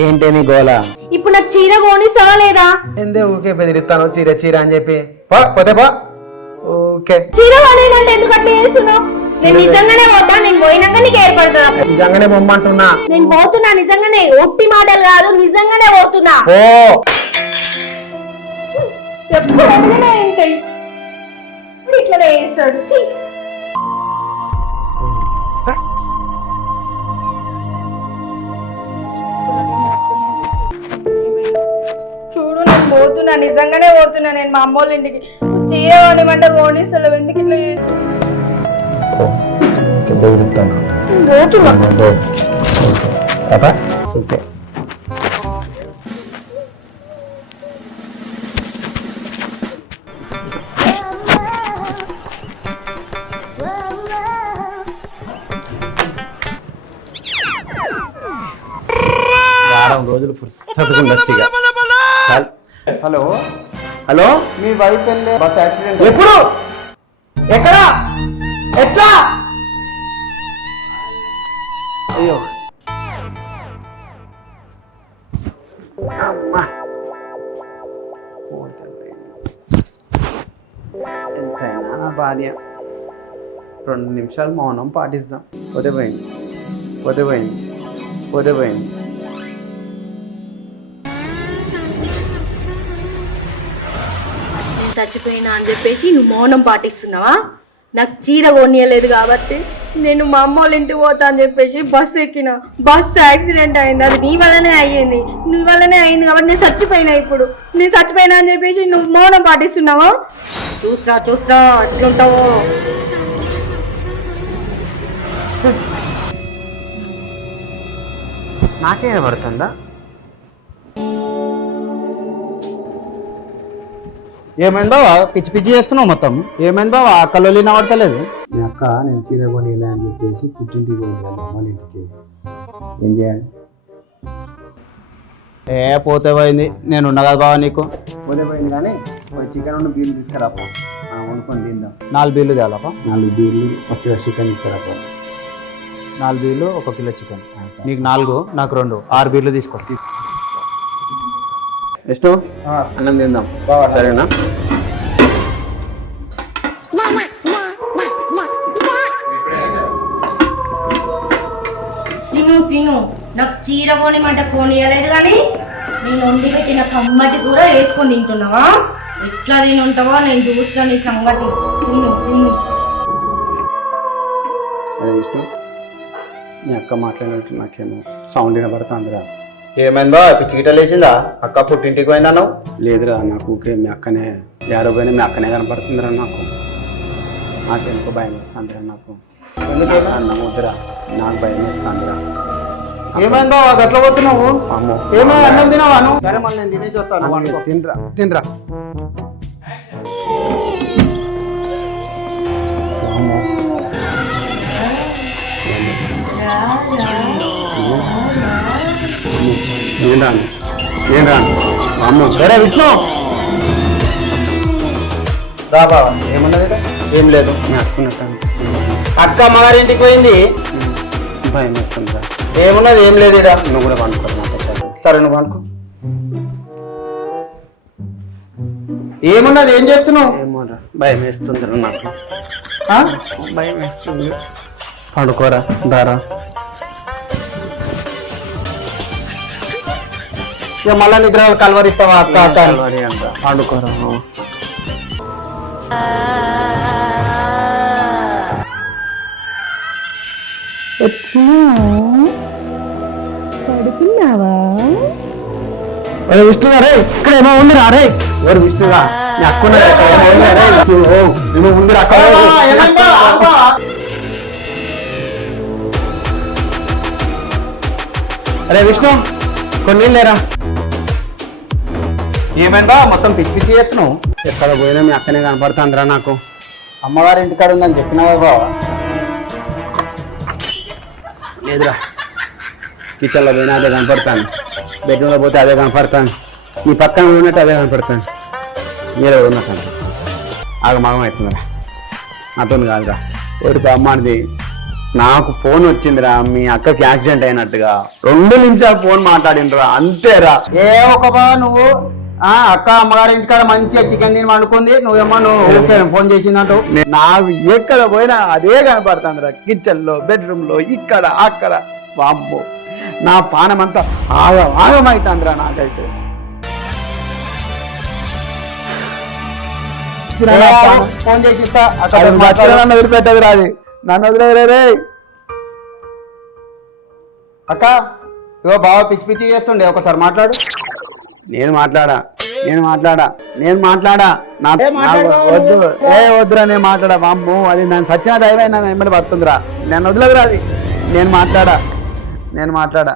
ఏంటి నీ గోల? ఇప్పుడు నాకు చీర కొనిస్తావా లేదా ఎందే ఊకే బెదిరిస్తాను చీర చీర అని చెప్పి? పో పోతే పో. ఓకే. చీర కొనేదంటే ఎందుకు అట్లా చేస్తున్నావు? నేను నిజంగానే పోతా నేను పోయినాక నీకు ఏర్పడుతుందా? నిజంగానే బొమ్మంటున్నా నేను పోతున్నా నిజంగానే ఒట్టి మాటలు కాదు నిజంగానే పోతున్నా. ఓ ఎప్పుడు అడిగినా ఏంటి? పోతున్నా నిజంగానే పోతున్నా నేను మా అమ్మ వాళ్ళ ఇంటికి చీర కొనిమంటే కోనిస్తలు ఎందుకు ఇట్లా చేస్తున్నావు? బెదిరిస్తాను పోతున్నా ఓకే వారం రోజులు ఫుర్సత్తుగా ఉండొచ్చు. హలో? హలో? మీ వైఫ్ వెళ్ళే బస్ యాక్సిడెంట్ ఎప్పుడు? ఎక్కడ? ఎట్లా? అయ్యో. అమ్మా. ఎంతైనా నా భార్య. రెండు నిమిషాలు మౌనం పాటిస్తాం. పోతే పోయింది పోతే చచ్చిపోయినా అని చెప్పేసి నువ్వు మౌనం పాటిస్తున్నావా? నాకు చీర కొనియలేదు కాబట్టి నేను మా అమ్మ వాళ్ళ ఇంటికి పోతా అని చెప్పేసి బస్సు ఎక్కిన. బస్సు యాక్సిడెంట్ అయింది. అది నీ వల్లనే అయ్యింది. నీ వల్లనే అయింది కాబట్టి నేను చచ్చిపోయినా ఇప్పుడు. నేను చచ్చిపోయినా అని చెప్పేసి నువ్వు మౌనం పాటిస్తున్నావా? చూస్తా చూస్తా. అట్లుంటావు నాకే పడుతుందా? ఏమైంది బావా? పిచ్చి పిచ్చి చేస్తున్నావు మొత్తం. ఏమైంది బావా? అక్కలో పడతలేదు. మీ అక్క నేను చీర కొనిలే అని చెప్పేసి పుట్టింటికి అమ్మ ఇంటికి. ఏం చేయాలి? ఏ పోతే పోయింది. నేను ఉన్నా కదా బావా నీకు. పోతే పోయింది కానీ చికెన్ ఉన్న బీర్లు తీసుకురాపో. వండుకొని తిందాం. నాలుగు బీర్లు తేలాపా నాలుగు బీర్లు ఒక కిలో చికెన్ తీసుకురాపో. నాలుగు బీర్లు ఒక కిలో చికెన్. నీకు నాలుగు నాకు రెండు. ఆరు బీర్లు తీసుకో. నెక్స్ట్ అన్నం తిందాం. సరేనా? తిను తిను. నాకు చీర కొనిమంటే కొనియలేదు కానీ నేను వండి పెట్టిన కమ్మటి కూర వేసుకొని తింటున్నావా? ఎట్లా తిని ఉంటావో నేను చూస్తాను నీ సంగతి. తిను తిను. మీ అక్క మాట్లాడినట్టు నాకేమో సౌండ్ వినబడుతుందిరా. ఏమైంది బావా? పిచ్చి గిట్ట లేచిందా అక్క పుట్టింటికి పోయిందన్నావు లేదురా నాకు ఊకే మీ అక్కనే యారో పోయినా మీ అక్కనే కనపడుతుందిరా నాకు. నాకెందుకో భయం వేస్తుందిరా నాకు. ఎందుకు? అన్నం వద్దురా నాకు భయం వేస్తుందిరా. ఏమైంది బావా? గట్ల పోతున్నావు? అమ్మో. ఏమో అన్నం తినవాను సరే మళ్ళీ నేను తినేసి వస్తాను. అన్నం తినరా? తినరా? అమ్మో. నేను రాను నేను రాను అమ్మో సరే విష్ణు! రా బావా ఏమున్నది ఇక్కడ? ఏం లేదు మీ అక్కున్నట్టు అనిపిస్తుంది. అక్క అమ్మగారింటికి పోయింది? భయం వేస్తుందిరా ఏమున్నది? ఏం లేదు ఇక్కడ. నువ్వు కూడా పండుకో పాటు. సరే నువ్వు అనుకో ఏమున్నది? ఏం చేస్తున్నావు? ఏమోరా భయం వేస్తుందిరా నాకు? భయం వేస్తుంది. పండుకోరా దారా. ఇక మళ్ళా నిద్ర కలవరిస్తావా అక్క అక్క. కలవరి అంట పండుకోరా నువ్వు. ఒరే విష్ణు రే ఇక్కడ ఏమో ఉంది రా రే ఎవరు విష్ణుగా నీ అక్కున్నది ఎక్కడ? ఏమో ఉందిరా ఉందిరా అక్కడ. అరే విష్ణు కొన్ని నీళ్ళు లేరా ఏమైందా? మొత్తం పిచ్చి పిచ్చి చేస్తున్నావు? ఎక్కడ పోయినా మీ అక్కనే కనపడుతుందిరా నాకు. అమ్మవారి ఇంటికాడ ఉందని చెప్పినావా బావా? లేదురా. కిచెన్లో పోయినా అదే కనపడతాను బెడ్రూమ్లో పోతే అదే కనపడతాను మీ పక్కన ఉన్నట్టు అదే కనపడతాను మీరే ఉన్నట్టు ఆగమాగం అవుతుందిరా నాతో కాదురా. ఒకటి అమ్మానిది. నాకు ఫోన్ వచ్చిందిరా. మీ అక్కకి యాక్సిడెంట్ అయినట్టుగా. రెండు నిమిషాలు ఫోన్ మాట్లాడినరా అంతేరా. ఏ ఒక బా నువ్వు? అక్క అమ్మగారి ఇంటికాడ మంచిగా చికెన్ తిని వండుకుంది నువ్వేమో నువ్వు ఫోన్ చేసిందంటూ నాకు ఎక్కడ పోయినా అదే కనపడుతుందిరా. కిచెన్లో బెడ్రూమ్లో ఇక్కడ అక్కడ. వామ్మో. నా పానం అంతా ఆగం ఆగమైతుందిరా నాకైతే. ఫోన్ చేసి. నన్ను వదిలిపెట్టదు రాది. నన్ను వదిలేరే రే. అక్క ఇగో బావ పిచ్చి పిచ్చి చేస్తుండే. ఒకసారి మాట్లాడు. నేను మాట్లాడా నేను మాట్లాడా నేను మాట్లాడా. నా వద్దు. ఏ వద్దురా నేను మాట్లాడా. వామ్మో అది నన్ను సచిన దైవై నన్ను ఎమ్మడి పడుతుందిరా. నన్ను వదిలేదురా అది. నేను మాట్లాడా నేను మాట్లాడా.